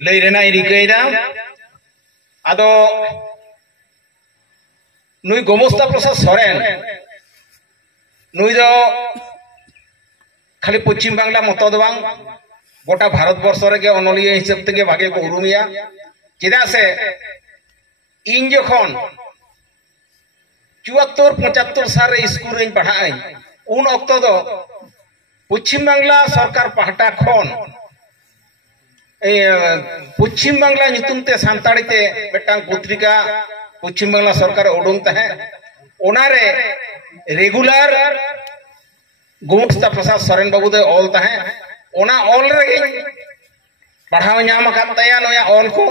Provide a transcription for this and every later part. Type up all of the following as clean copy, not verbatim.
लई रेना रिकायदा आदो नुई गोमस्ता प्रसाद सोरेन नुई दो खाली पश्चिम बांगला मत दो बांग गोटा भारत वर्ष रे अनलिया हिसाब ते भागे को उरुमिया चेदा से इन जखन 74-75 साल स्कूल रे पढ़ाई उन अक्त दो पश्चिम बांगला सरकार पाहटा खन पश्चिम बांगला नितुम ते सानताड़ी ते बेटांग पत्रिका पश्चिम बांगला सरकार उडुंग तहे ओनारे रेगुलर गोमस्ता प्रसाद सोरेन बाबू दे ऑल तहे ओना ऑल रे पढ़ाव नाम तया नया ऑल को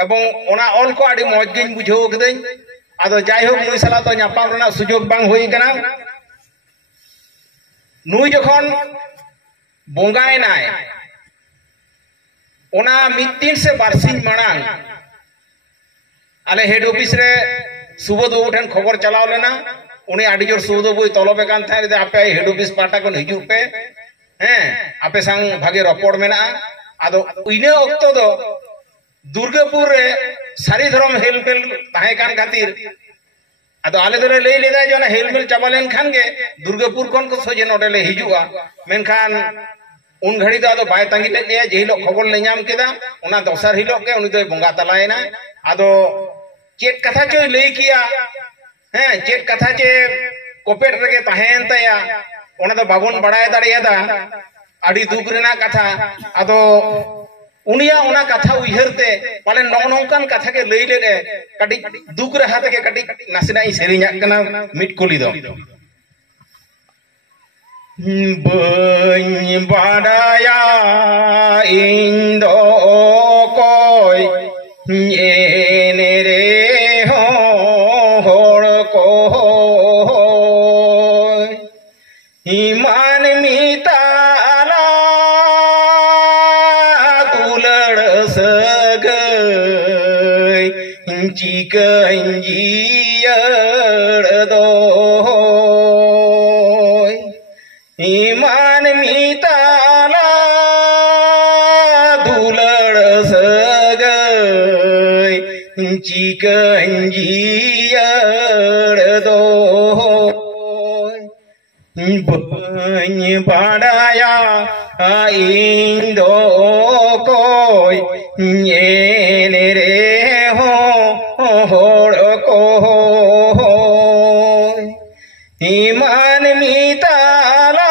एवं ओना ऑल को आड़ी मौज गिन बुझाव कदई आदो जाय हो नुई साला तो नापाम रना सुजोग बांग होई कना नुई जखन बोंगाय नाय ओना मिद से बारसिन मांग आले हेड ऑफिस रे सुबोध बाबू ठन खबर चलाव लेना उनी आड़ी जोर सुबोध बाबू तलबे कान थाय रे आपे हेड ऑफिस पाटा को हिजू पे हैं आपे संग भागे रपड़ मेना आदो इने अक्तो दो दुर्गापुर रे सारी धर्म हेलमेल ताहे कान खातिर आदो आले दरे लई लेदा जो ना हेलमेल चाबालेन खान गे दुर्गापुर कोन को सोजे नोडे ले हिजुआ मेनखान उन घड़ी दो आदो बाय तांगी ले लिया जे हिलो खबर ले नाम केदा ओना दोसर हिलो के उनी दो बंगा तलायना आदो चेक कथा चो लई किया हैं चेक कथा चे कोपेट रेगे ताहेन तया ओना दो बाबन बड़ाय दाड़ियादा आड़ी दुख रेना कथा आदो उनिया ओना कथा उइहरते पाले नौनौकान कथा के लई ले कटी दुख रहा ते कटी नासिना ई सेरिया कना मिट कोली दो बई बाड़ाया इन दो कोई एने रे हो होड़ को ईमान मिताला कुलड़ सगई चिकन जियड़ दो ईमान मिताला दुलड़ सगई चिकन जियड़ दो बई बाड़ाया इन दो कोई एने रे हो होड़ को ईमान मिताला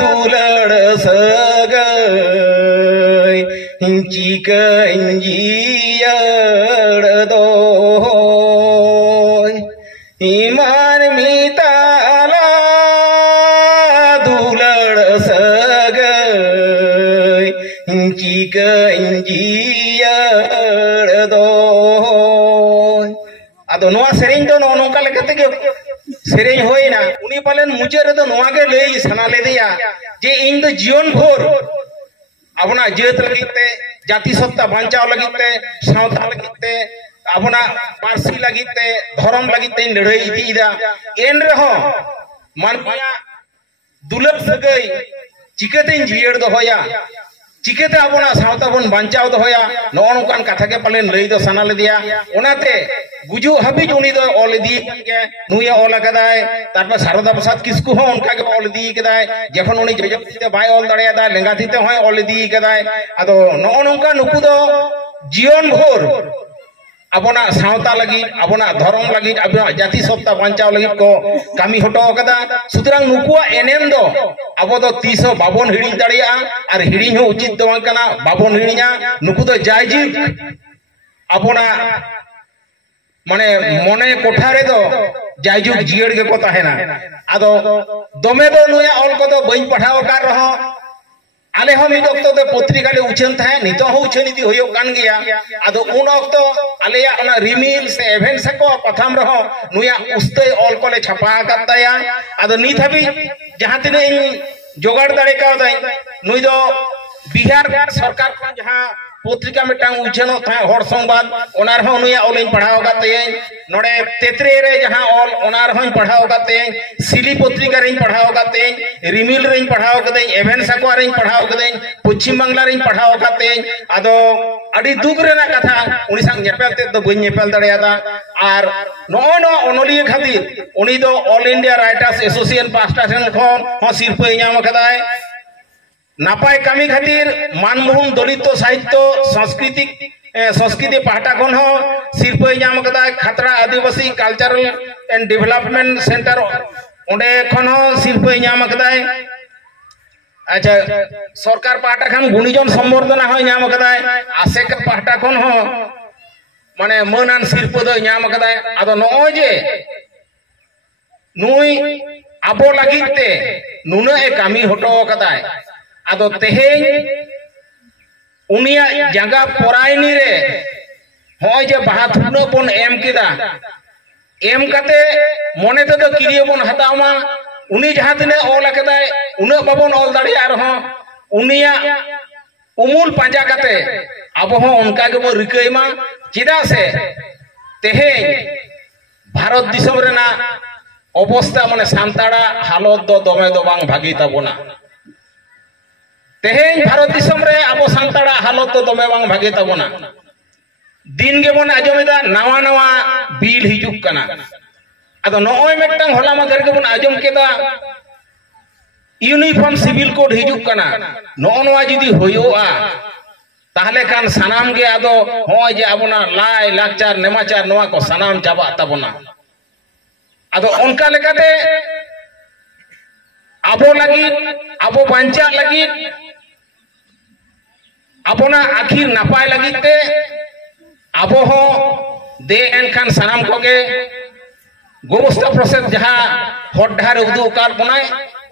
दुलड़ सगई चिकन जियड़ दो ईमान मिताला दुलड़ सगई चिकन जियड़ दो आदो नोआ सेरेन दो नो नोका लेकते के सेरेन होइना उनी पालन मुचे रे दो नोआ के लई सना ले दिया जे इन दो जीवन भर अपना जेत लगिते जाति सत्ता बांचाव लगिते सावता लगिते अपना पार्सी लगिते धर्म लगिते लड़ाई इदीदा एन रहो मानपिया दुलर सगई चिकते जियड़ दो होया चिकते अपना सावता बन बांचाव दो होया नौनकान कथा के पालन लई दो सना ले दिया ओनाते गुजु हबी उनी दो ऑल दी के नुया ऑल कदाय तारपर शारदा प्रसाद किसकु हो उनका के ऑल दी कदाय जखन उनी जजते बाय ऑल दड़िया दा लेंगा थीते होय ऑल दी कदाय आदो नौनका नुकु दो जीवन भर अपना सावता लगी अपना धर्म लगी अपना जाति सत्ता बांचाव लगी को कामी हटो कदा सुतरां नुकुआ एनेम दो अब दो तीसो बाबन हिड़ी दाड़िया और हिड़ी हो उचित दो कना बाबन हिड़िया नुकु दो जायजी अपना माने मने कोठारे दो जायजुग जियड़ के को ताहेना आदो दमे दो नुया ऑल को दो बई पढ़ाव कर रहो आले हम इन अक्तो दे पत्रिका ले उछन थाए नितो हो उछन इदी होयो कान गया आदो उन अक्तो आले या ओना रिमिल से एवेन सको प्रथम रहो नुया उस्ते ऑल को ले छपा करताया आदो नी थबी जहां तिने जोगाड़ दाड़े का दाई नुई दो बिहार सरकार को जहां पत्रिका मिटांग उछनो था हर संवाद ओनार हो नुया ओलिन पढ़ाओ गाते नोडे तेतरे रे जहां ऑल ओनार हों पढ़ाओ गाते सिली पत्रिका रे पढ़ाओ गाते रिमिल रे पढ़ाओ गाते एवेन साकुआ रे पढ़ाओ गाते पश्चिम बांग्ला रे पढ़ाओ गाते आदो अड़ी दुख रेना कथा उनी संग नेपेल ते दो बई नेपेल दड़ियादा आर नो नो ओनलिया खातिर उनी दो ऑल इंडिया राइटर्स एसोसिएशन पास्टा ठेन खन हो सिरपे नाम कदाय नापाय कामी खातिर मानमोहन दलित साहित्य संस्कृति पाहटा खन हो सिरपे नाम कदाय खतरा आदिवासी कल्चरल एंड डेवलपमेंट सेंटर ओंडे खन हो सिरपे नाम कदाय अच्छा सरकार पाहटा खान गुणीजन संबर्धना हो नाम कदाय आसेक पाहटा खन हो माने मनान सिरपे दो नाम कदाय आदो नओ जे नुई आबो लागिते नुना ए कामी हटो कदाय आदो तेहें उनिया जंगा परायनी रे होय जे बाहाथुना बन एम किदा एम काते मने ते दो किरियो बन हतामा उनी जहां तिने ऑल कदाय उना बाबन ऑल दाड़िया रहो उनिया उमुल पांजा काते अब हो उनका के बो रिकैमा चिदा से तेहें भारत दिसम रेना अवस्था माने सांताड़ा हालत दो दमे दो बांग भागी ताबोना तेहें भारत दिसम रे अब सांताड़ा हालत तो दमे बांग भागी ताबोना दिन के बन आजमेदा नवा नवा बिल हिजुक कना आदो नोय मेटटांग होला मादर के बन आजम केदा यूनिफॉर्म सिविल कोड हिजुक कना नो नवा जुदी होयोआ ताहले खान सनाम गे आदो होय जे आबोना लाई लाकचार नेमाचार नवा को सनाम चाबा ताबोना आदो उनका लेकाते आबो लगी आबो बांचा लगी आबोना आखिर नापाय लगी ते आबो हो दे एनखान सनाम कोगे गोबस्ता प्रोसेस जहां हट डहार उदु कार बनाय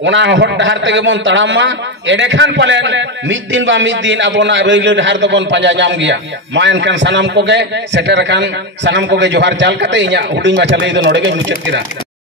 ओना हट डहार तेगे बन तड़ामा एडे खान पालेन मिद दिन आबोना रैलो डहार दो बन पांजा जाम गया मा एनखान सनाम कोगे सेटर खान सनाम कोगे जोहार चाल कते इया हुडिंग माछा लई दो नोडे गे मुचत किरा।